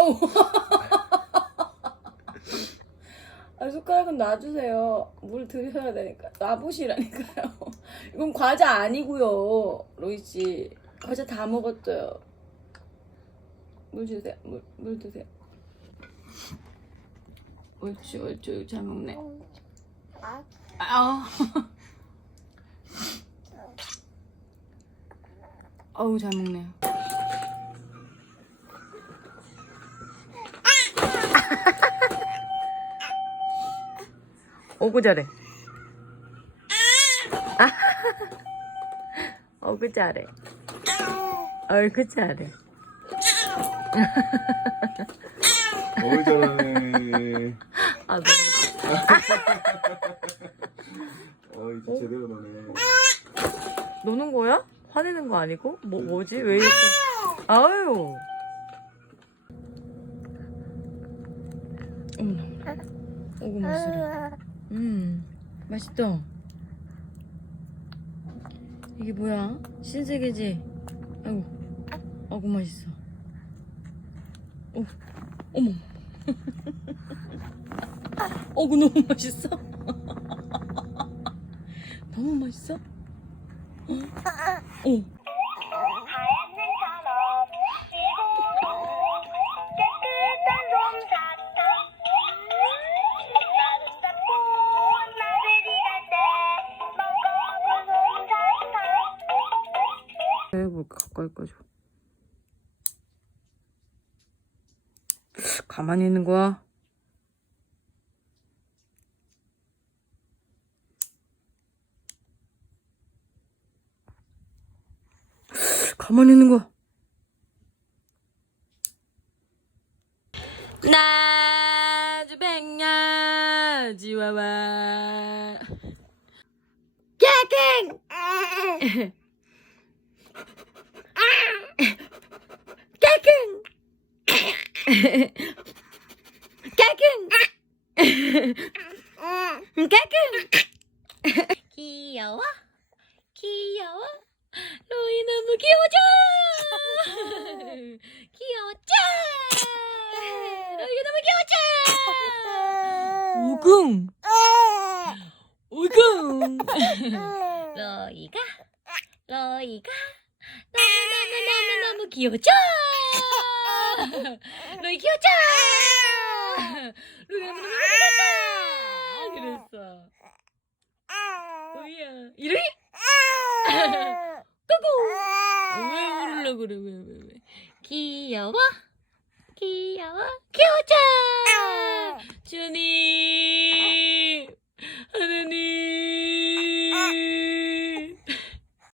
어우. 아, 숟가락은 놔주세요. 물 드셔야 되니까. 놔보시라니까요. 이건 과자 아니고요. 로이 씨. 과자 다 먹었어요. 물 주세요. 물, 물 드세요. 옳지, 옳지. 잘 먹네. 아우. 어우, 잘 먹네요. 오구 잘해. 아. 어구 잘해. 얼구 잘해. 어이 잘하네. 아, 너무 어이 진짜 제대로 노네. 노는 거야? 화내는 거 아니고? 뭐 뭐지? 왜 이렇게? 아유. 어머나. 어구. 음, 맛있다. 이게 뭐야? 신세계지? 아이고, 어구 맛있어. 어, 어머. 어구 너무 맛있어. 너무 맛있어? 어. 어. 해볼까 가까이 가져 가만히 있는 거야? 가만히 있는 거야? 나주 백야 지와와. 깨갱 깨갱. 깨갱. 깨갱. 귀여워? 귀여워? 로이 너무 귀여워져! 귀여웠죠? 로이가 너무 귀여웠죠 우궁. 우궁. 로이가? 로이가 너무너무너무너무 귀여웠죠? 로이 귀여웠죠? 로이 너무너무 귀여웠죠? 그랬어. 로이야. 이리 끄고! 왜 울려 그래? 왜 왜 왜? 귀여워? 귀여워? 귀여웠죠?